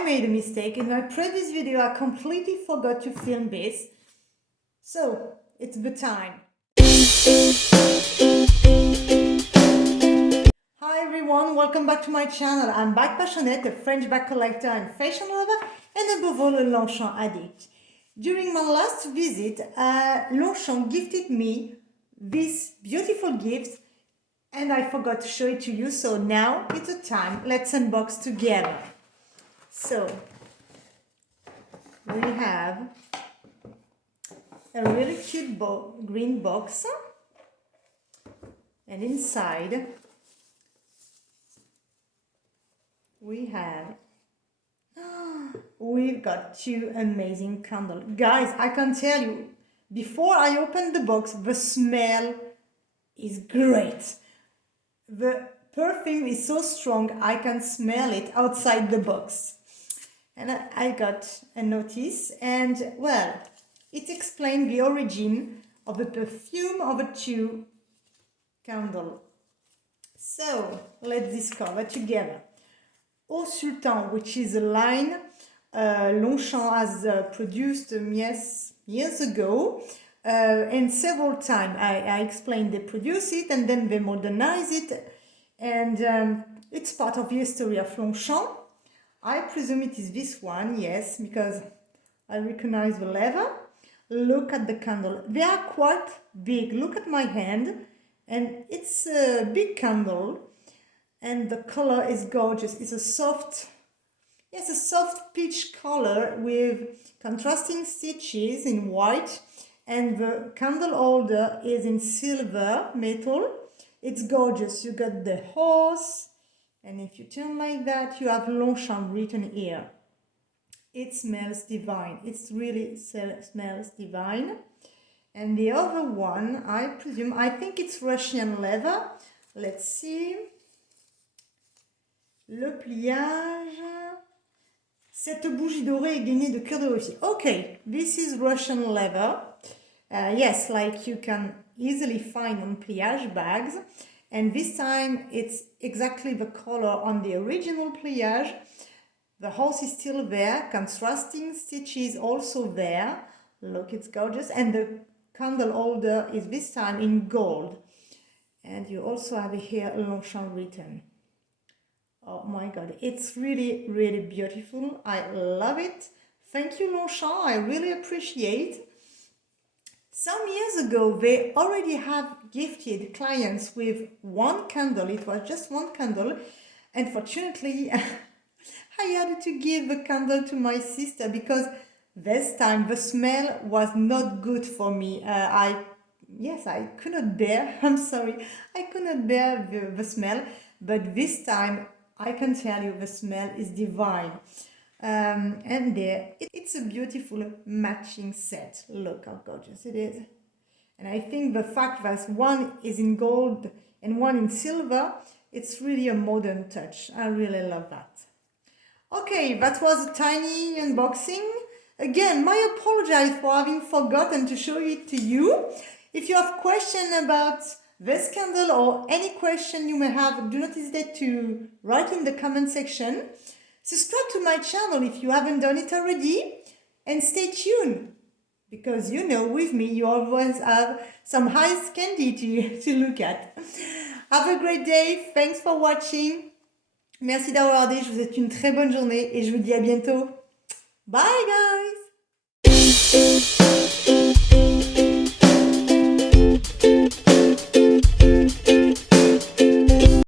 I made a mistake. In my previous video, I completely forgot to film this. So, it's the time. Hi everyone, welcome back to my channel. I'm bag passionate, a French bag collector and fashion lover, and above all a Longchamp addict. During my last visit, Longchamp gifted me this beautiful gift and I forgot to show it to you, so now it's the time. Let's unbox together. So, we have a really cute green box, and inside we've got two amazing candles. Guys, I can tell you, before I opened the box, the smell is great. The perfume is so strong, I can smell it outside the box. And I got a notice, and well, it explained the origin of the perfume of the two candles. So, let's discover together. Au Sultan, which is a line Longchamp has produced years ago, and several times I explained they produce it and then they modernize it, and it's part of the history of Longchamp. I presume it is this one, yes, because I recognize the leather. Look at the candle. They are quite big. Look at my hand, and it's a big candle, and the color is gorgeous. It's a soft peach color with contrasting stitches in white, and the candle holder is in silver metal. It's gorgeous. You got the horse, and if you turn like that, you have Longchamp written here. It smells divine. It really smells divine. And the other one, I think it's Russian leather. Let's see. Le pliage. Cette bougie dorée est gainée de cœur de Russie. Okay, this is Russian leather. Yes, like you can easily find on pliage bags. And this time it's exactly the color on the original pliage. The horse is still there, contrasting stitches also there. Look, it's gorgeous. And the candle holder is this time in gold. And you also have here Longchamp written. Oh my god, it's really, really beautiful. I love it. Thank you, Longchamp. I really appreciate. Some years ago, they already have gifted clients with one candle. It was just one candle. Unfortunately, I had to give the candle to my sister because this time the smell was not good for me. I could not bear, I'm sorry, I could not bear the smell, but this time I can tell you the smell is divine. And there, it's a beautiful matching set. Look how gorgeous it is. And I think the fact that one is in gold and one in silver, it's really a modern touch. I really love that. Okay, that was a tiny unboxing. Again, my apologies for having forgotten to show it to you. If you have questions about this candle or any question you may have, do not hesitate to write in the comment section. Subscribe to my channel if you haven't done it already, and stay tuned, because you know with me you always have some ice candy to look at. Have a great day, thanks for watching. Merci d'avoir regardé, je vous souhaite une très bonne journée et je vous dis à bientôt. Bye guys!